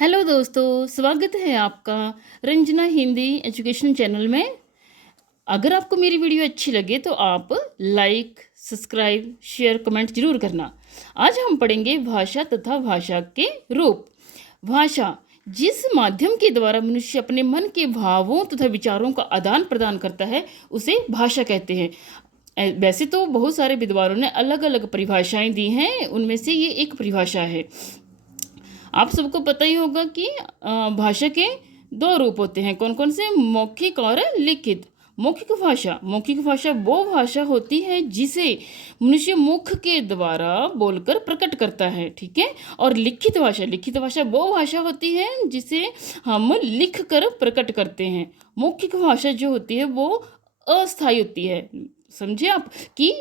Hello दोस्तों, स्वागत है आपका रंजना हिंदी एजुकेशन चैनल में। अगर आपको मेरी वीडियो अच्छी लगे तो आप लाइक, सब्सक्राइब, शेयर, कमेंट जरूर करना। आज हम पढ़ेंगे भाषा तथा भाषा के रूप। भाषा जिस माध्यम के द्वारा मनुष्य अपने मन के भावों तथा विचारों का आदान प्रदान करता है उसे भाषा कहते हैं। वैसे तो बहुत सारे विद्वानों ने अलग अलग परिभाषाएं दी हैं, उनमें से ये एक परिभाषा है। आप सबको पता ही होगा कि भाषा के दो रूप होते हैं। कौन कौन से? मौखिक और लिखित। मौखिक भाषा वो भाषा होती है जिसे मनुष्य मुख के द्वारा बोलकर प्रकट करता है, ठीक है। और लिखित भाषा वो भाषा होती है जिसे हम लिख कर प्रकट करते हैं। मौखिक भाषा जो होती है वो अस्थायी होती है। समझे आप कि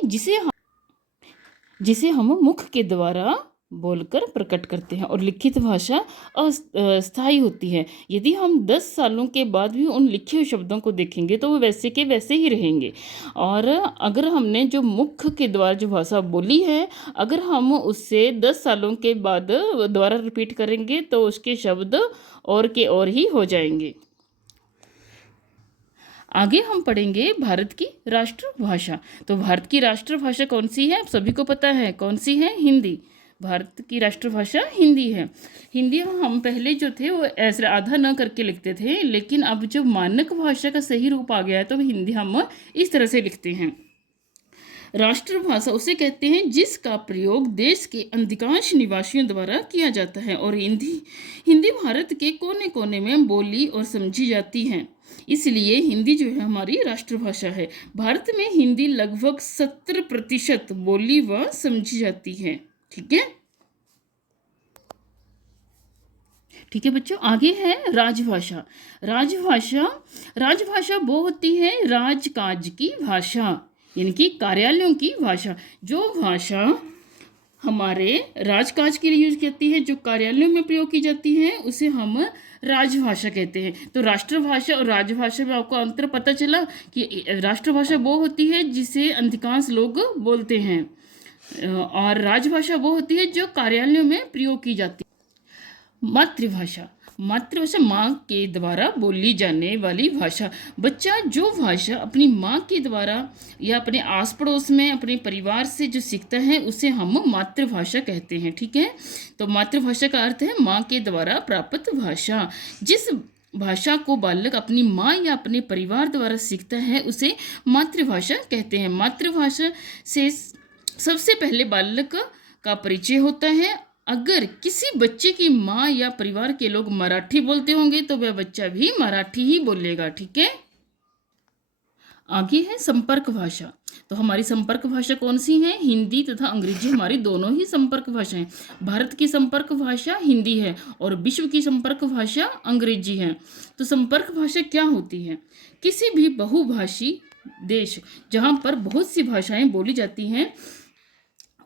जिसे हम मुख के द्वारा बोलकर प्रकट करते हैं। और लिखित भाषा अस्थायी होती है। यदि हम 10 सालों के बाद भी उन लिखे हुए शब्दों को देखेंगे तो वो वैसे के वैसे ही रहेंगे। और अगर हमने जो मुख के द्वारा जो भाषा बोली है, अगर हम उससे 10 सालों के बाद दोबारा रिपीट करेंगे तो उसके शब्द और के और ही हो जाएंगे। आगे हम पढ़ेंगे भारत की राष्ट्रभाषा। तो भारत की राष्ट्रभाषा कौन सी है? आप सभी को पता है कौन सी है? हिंदी। भारत की राष्ट्रभाषा हिंदी है। हिंदी हम पहले जो थे वो ऐसे आधा न करके लिखते थे, लेकिन अब जब मानक भाषा का सही रूप आ गया है तो हिंदी हम इस तरह से लिखते हैं। राष्ट्रभाषा उसे कहते हैं जिसका प्रयोग देश के अधिकांश निवासियों द्वारा किया जाता है। और हिंदी हिंदी भारत के कोने कोने में बोली और समझी जाती है, इसलिए हिंदी जो है हमारी राष्ट्रभाषा है। भारत में हिंदी लगभग 70% बोली व समझी जाती है, ठीक है। ठीक है बच्चों, आगे है राजभाषा। राजभाषा राजभाषा वो होती है राजकाज की भाषा, यानी कि कार्यालयों की भाषा। जो भाषा हमारे राजकाज के लिए यूज करती है, जो कार्यालयों में प्रयोग की जाती है, उसे हम राजभाषा कहते हैं। तो राष्ट्रभाषा और राजभाषा में आपको अंतर पता चला कि राष्ट्रभाषा वो होती है जिसे अधिकांश लोग बोलते हैं, और राजभाषा वो होती है जो कार्यालयों में प्रयोग की जाती है। मातृभाषा मातृभाषा माँ के द्वारा बोली जाने वाली भाषा। बच्चा जो भाषा अपनी माँ के द्वारा या अपने आस पड़ोस में अपने परिवार से जो सीखता है उसे हम मातृभाषा कहते हैं, ठीक है। तो मातृभाषा का अर्थ है माँ के द्वारा प्राप्त भाषा। जिस भाषा को बालक अपनी माँ या अपने परिवार द्वारा सीखता है उसे मातृभाषा कहते हैं। मातृभाषा से सबसे पहले बालक का परिचय होता है। अगर किसी बच्चे की माँ या परिवार के लोग मराठी बोलते होंगे तो वह बच्चा भी मराठी ही बोलेगा, ठीक है। आगे है संपर्क भाषा। तो हमारी संपर्क भाषा कौन सी है? हिंदी तथा अंग्रेजी हमारी दोनों ही संपर्क भाषाएं। भारत की संपर्क भाषा हिंदी है और विश्व की संपर्क भाषा अंग्रेजी है। तो संपर्क भाषा क्या होती है? किसी भी बहुभाषी देश जहाँ पर बहुत सी भाषाएं बोली जाती हैं,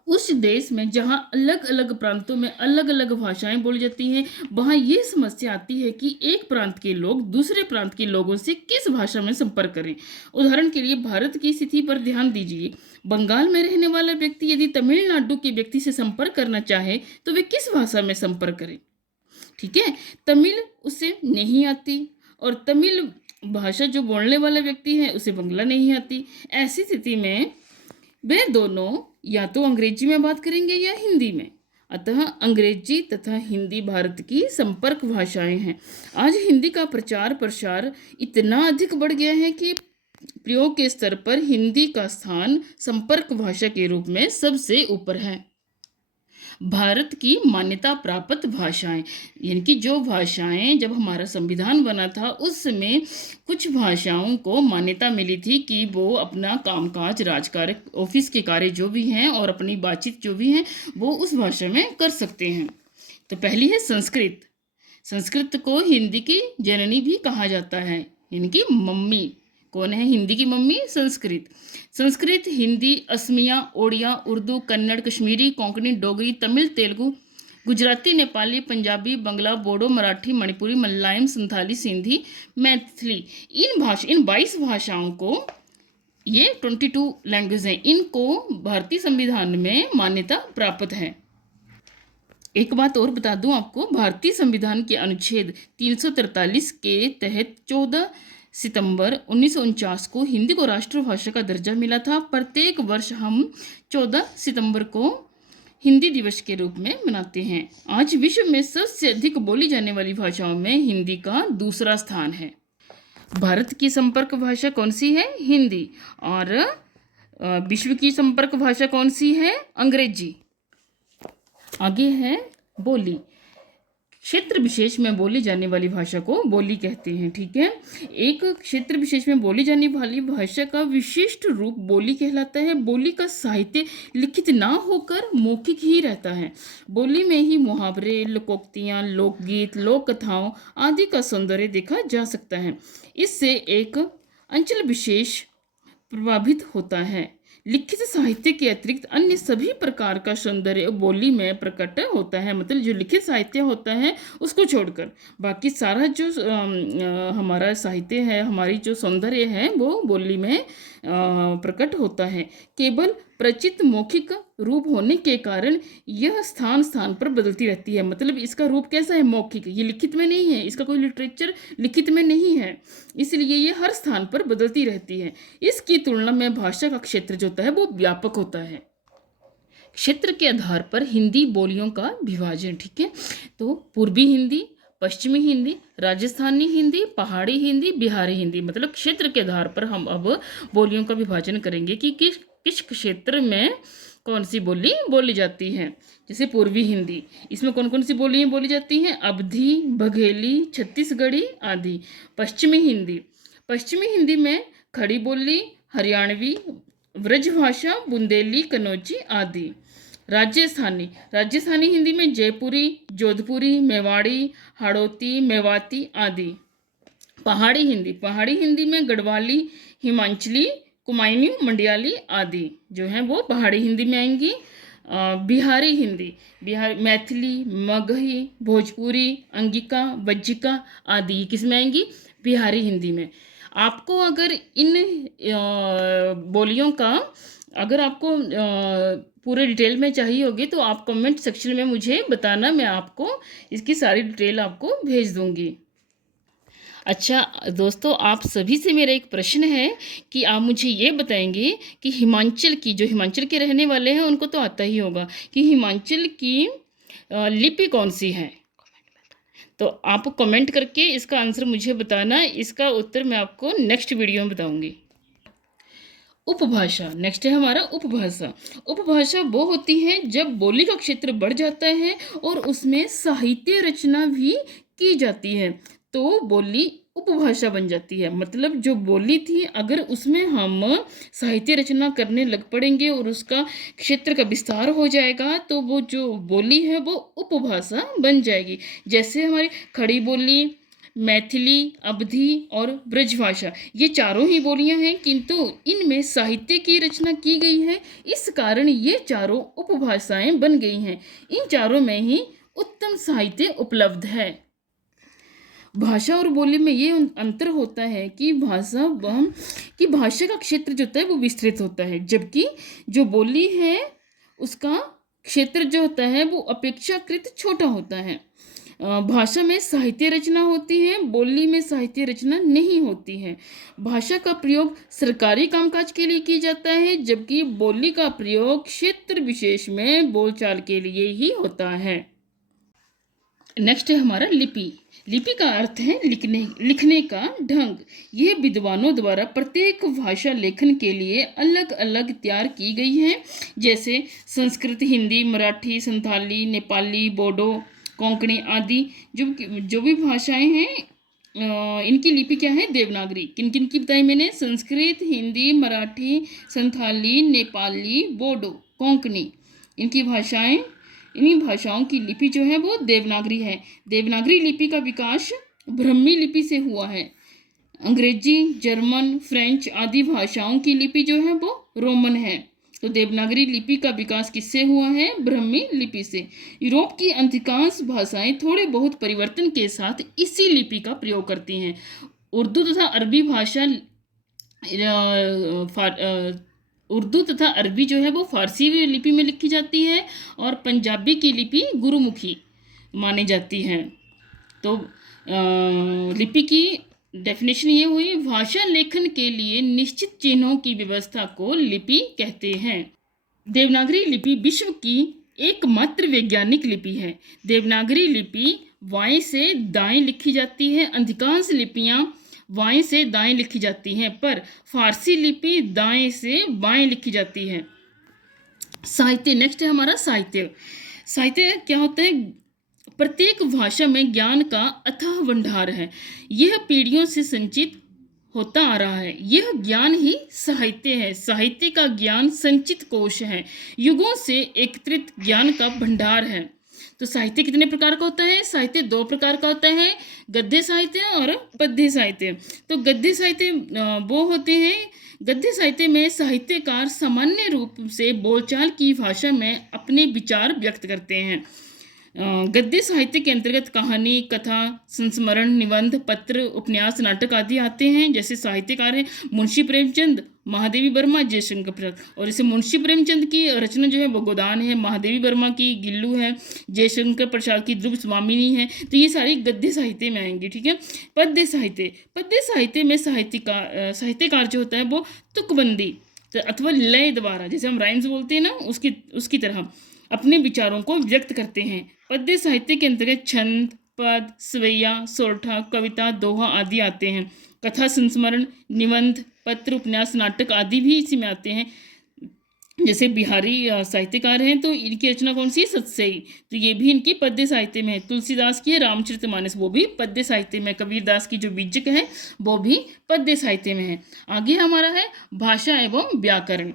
उस देश में जहाँ अलग अलग प्रांतों में अलग अलग भाषाएं बोली जाती हैं, वहाँ ये समस्या आती है कि एक प्रांत के लोग दूसरे प्रांत के लोगों से किस भाषा में संपर्क करें। उदाहरण के लिए भारत की स्थिति पर ध्यान दीजिए। बंगाल में रहने वाला व्यक्ति यदि तमिलनाडु के व्यक्ति से संपर्क करना चाहे तो वे किस भाषा में संपर्क करें? ठीक है, तमिल उसे नहीं आती और तमिल भाषा जो बोलने वाला व्यक्ति है उसे बंगला नहीं आती। ऐसी स्थिति में वे दोनों या तो अंग्रेजी में बात करेंगे या हिंदी में। अतः अंग्रेजी तथा हिंदी भारत की संपर्क भाषाएं हैं। आज हिंदी का प्रचार प्रसार इतना अधिक बढ़ गया है कि प्रयोग के स्तर पर हिंदी का स्थान संपर्क भाषा के रूप में सबसे ऊपर है। भारत की मान्यता प्राप्त भाषाएं, यानी कि जो भाषाएं जब हमारा संविधान बना था उस समय कुछ भाषाओं को मान्यता मिली थी कि वो अपना कामकाज, राजकार्य, ऑफिस के कार्य जो भी हैं और अपनी बातचीत जो भी हैं वो उस भाषा में कर सकते हैं। तो पहली है संस्कृत। संस्कृत को हिंदी की जननी भी कहा जाता है, यानी कि मम्मी। कौन है हिंदी की मम्मी? संस्कृत। संस्कृत, हिंदी, असमिया, ओडिया, उर्दू, कन्नड़, कश्मीरी, कोंकणी, डोगरी, तमिल, तेलुगु, गुजराती, नेपाली, पंजाबी, बंगला, बोडो, मराठी, मणिपुरी, मलयालम, संथाली, सिंधी, मैथिली, इन 22 भाषाओं को, ये 22 लैंग्वेज हैं, इनको भारतीय संविधान में मान्यता प्राप्त है। एक बात और बता दूं आपको, भारतीय संविधान के अनुच्छेद 343 के तहत 14 सितंबर 1949 को हिंदी को राष्ट्रभाषा का दर्जा मिला था। प्रत्येक वर्ष हम 14 सितंबर को हिंदी दिवस के रूप में मनाते हैं। आज विश्व में सबसे अधिक बोली जाने वाली भाषाओं में हिंदी का दूसरा स्थान है। भारत की संपर्क भाषा कौन सी है? हिंदी। और विश्व की संपर्क भाषा कौन सी है? अंग्रेजी। आगे है बोली। क्षेत्र विशेष में बोली जाने वाली भाषा को बोली कहते हैं। ठीक है, एक क्षेत्र विशेष में बोली जाने वाली भाषा का विशिष्ट रूप बोली कहलाता है। बोली का साहित्य लिखित ना होकर मौखिक ही रहता है। बोली में ही मुहावरे, लोकोक्तियाँ, लोकगीत, लोक कथाओं आदि का सौंदर्य देखा जा सकता है। इससे एक अंचल विशेष प्रभावित होता है। लिखित साहित्य के अतिरिक्त अन्य सभी प्रकार का सौंदर्य बोली में प्रकट होता है। मतलब जो लिखित साहित्य होता है उसको छोड़कर बाकी सारा जो हमारा साहित्य है, हमारी जो सौंदर्य है वो बोली में प्रकट होता है। केवल प्रचित मौखिक रूप होने के कारण यह स्थान स्थान पर बदलती रहती है। मतलब इसका रूप कैसा है? मौखिक। ये लिखित में नहीं है, इसका कोई लिटरेचर लिखित में नहीं है, इसलिए ये हर स्थान पर बदलती रहती है। इसकी तुलना में भाषा का क्षेत्र जो होता है वो व्यापक होता है। क्षेत्र के आधार पर हिंदी बोलियों का विभाजन। ठीक है, तो पूर्वी हिंदी, पश्चिमी हिंदी, राजस्थानी हिंदी, पहाड़ी हिंदी, बिहारी हिंदी। मतलब क्षेत्र के आधार पर हम अब बोलियों का विभाजन करेंगे कि किस किस क्षेत्र में कौन सी बोली बोली जाती है। जैसे पूर्वी हिंदी, इसमें कौन कौन सी बोलियाँ बोली जाती हैं? अवधी, बघेली, छत्तीसगढ़ी आदि। पश्चिमी हिंदी, पश्चिमी हिंदी में खड़ी बोली, हरियाणवी, ब्रजभाषा, बुंदेली, कन्नौजी आदि। राजस्थानी, राजस्थानी हिंदी में जयपुरी, जोधपुरी, मेवाड़ी, हाड़ौती, मेवाती आदि। पहाड़ी हिंदी, पहाड़ी हिंदी में गढ़वाली, हिमाचली, कुमायूनी, मंडियाली आदि जो हैं वो पहाड़ी हिंदी में आएंगी। बिहारी हिंदी, बिहार मैथिली, मगही, भोजपुरी, अंगिका, वज्जिका आदि किस में आएंगी? बिहारी हिंदी में। आपको अगर इन बोलियों का अगर आपको पूरे डिटेल में चाहिए होगी तो आप कमेंट सेक्शन में मुझे बताना, मैं आपको इसकी सारी डिटेल आपको भेज दूंगी। अच्छा दोस्तों, आप सभी से मेरा एक प्रश्न है कि आप मुझे ये बताएंगे कि हिमाचल की, जो हिमाचल के रहने वाले हैं उनको तो आता ही होगा, कि हिमाचल की लिपि कौन सी है? तो आप कमेंट करके इसका आंसर मुझे बताना। इसका उत्तर मैं आपको नेक्स्ट वीडियो में बताऊंगी। उपभाषा, नेक्स्ट है हमारा उपभाषा। उपभाषा वो होती है जब बोली का क्षेत्र बढ़ जाता है और उसमें साहित्य रचना भी की जाती है तो बोली उपभाषा बन जाती है। मतलब जो बोली थी अगर उसमें हम साहित्य रचना करने लग पड़ेंगे और उसका क्षेत्र का विस्तार हो जाएगा तो वो जो बोली है वो उपभाषा बन जाएगी। जैसे हमारी खड़ी बोली, मैथिली, अवधी और ब्रजभाषा, ये चारों ही बोलियां हैं किंतु इनमें साहित्य की रचना की गई है, इस कारण ये चारों उपभाषाएं बन गई हैं। इन चारों में ही उत्तम साहित्य उपलब्ध है। भाषा और बोली में ये अंतर होता है कि भाषा का क्षेत्र जो होता है वो विस्तृत होता है, जबकि जो बोली है उसका क्षेत्र जो होता है वो अपेक्षाकृत छोटा होता है। भाषा में साहित्य रचना होती है, बोली में साहित्य रचना नहीं होती है। भाषा का प्रयोग सरकारी कामकाज के लिए किया जाता है, जबकि बोली का प्रयोग क्षेत्र विशेष में बोलचाल के लिए ही होता है। नेक्स्ट है हमारा लिपि। लिपि का अर्थ है लिखने का ढंग। यह विद्वानों द्वारा प्रत्येक भाषा लेखन के लिए अलग अलग तैयार की गई है। जैसे संस्कृत, हिंदी, मराठी, संथाली, नेपाली, बोडो, कोंकणी आदि जो भी भाषाएं हैं इनकी लिपि क्या है? देवनागरी। किन किन की बताई मैंने? संस्कृत, हिंदी, मराठी, संथाली, नेपाली, बोडो, कोंकणी, इन्हीं भाषाओं की लिपि जो है वो देवनागरी है। देवनागरी लिपि का विकास ब्राह्मी लिपि से हुआ है। अंग्रेजी, जर्मन, फ्रेंच आदि भाषाओं की लिपि जो है वो रोमन है। तो देवनागरी लिपि का विकास किससे हुआ है? ब्राह्मी लिपि से। यूरोप की अधिकांश भाषाएं थोड़े बहुत परिवर्तन के साथ इसी लिपि का प्रयोग करती हैं। उर्दू तथा अरबी भाषा उर्दू तथा अरबी जो है वो फारसी लिपि में लिखी जाती है और पंजाबी की लिपि गुरुमुखी मानी जाती है। तो लिपि की डेफिनेशन ये हुई, भाषा लेखन के लिए निश्चित चिन्हों की व्यवस्था को लिपि कहते हैं। देवनागरी लिपि विश्व की एकमात्र वैज्ञानिक लिपि है। देवनागरी लिपि बाएं से दाएं लिखी जाती है। अधिकांश लिपियां बाएं से दाएं लिखी जाती हैं, पर फारसी लिपि दाएं से बाएं लिखी जाती है। साहित्य, नेक्स्ट है हमारा साहित्य। साहित्य क्या होता है? प्रत्येक भाषा में ज्ञान का अथाह भंडार है। यह पीढ़ियों से संचित होता आ रहा है। यह ज्ञान ही साहित्य है। साहित्य का ज्ञान संचित कोश है, युगों से एकत्रित ज्ञान का भंडार है। तो साहित्य कितने प्रकार का होता है? साहित्य दो प्रकार का होता है, गद्य साहित्य और पद्य साहित्य। तो गद्य साहित्य वो होते हैं, गद्य साहित्य में साहित्यकार सामान्य रूप से बोलचाल की भाषा में अपने विचार व्यक्त करते हैं। गद्य साहित्य के अंतर्गत कहानी, कथा, संस्मरण, निबंध, पत्र, उपन्यास, नाटक आदि आते हैं। जैसे साहित्यकार हैं मुंशी प्रेमचंद, महादेवी वर्मा, जयशंकर प्रसाद। और जैसे मुंशी प्रेमचंद की रचना जो है वो गोदान है, महादेवी वर्मा की गिल्लू है, जयशंकर प्रसाद की ध्रुव स्वामिनी है। तो ये सारी गद्य साहित्य में आएंगी, ठीक है। पद्य साहित्य, पद्य साहित्य में साहित्यकार जो होता है वो तुकबंदी अथवा लय द्वारा, जैसे हम राइम्स बोलते हैं ना, उसकी तरह अपने विचारों को व्यक्त करते हैं। पद्य साहित्य के अंतर्गत छंद, पद, सवैया, सोरठा, कविता, दोहा आदि आते हैं। कथा, संस्मरण, निबंध, पत्र, उपन्यास, नाटक आदि भी इसी में आते हैं। जैसे बिहारी साहित्यकार हैं तो इनकी रचना कौन सी है? सतसई। तो ये भी इनकी पद्य साहित्य में है। तुलसीदास की है रामचरितमानस, वो भी पद्य साहित्य में। कबीरदास की जो बीजक है वो भी पद्य साहित्य में है। आगे हमारा है भाषा एवं व्याकरण।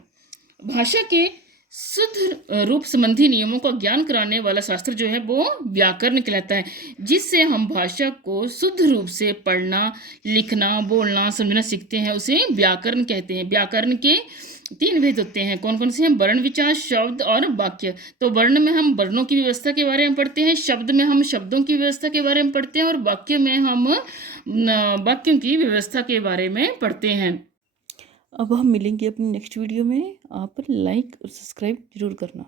भाषा के शुद्ध रूप संबंधी नियमों का ज्ञान कराने वाला शास्त्र जो है वो व्याकरण कहलाता है, जिससे हम भाषा को शुद्ध रूप से पढ़ना, लिखना, बोलना, समझना सीखते हैं, उसे व्याकरण कहते हैं। व्याकरण के 3 भेद होते हैं। कौन कौन से हैं? वर्ण, विचार, शब्द और वाक्य। तो वर्ण में हम वर्णों की व्यवस्था के बारे में पढ़ते हैं, शब्द में हम शब्दों की व्यवस्था के बारे में पढ़ते हैं, और वाक्य में हम वाक्यों की व्यवस्था के बारे में पढ़ते हैं। अब हम मिलेंगे अपनी नेक्स्ट वीडियो में। आप लाइक और सब्सक्राइब जरूर करना।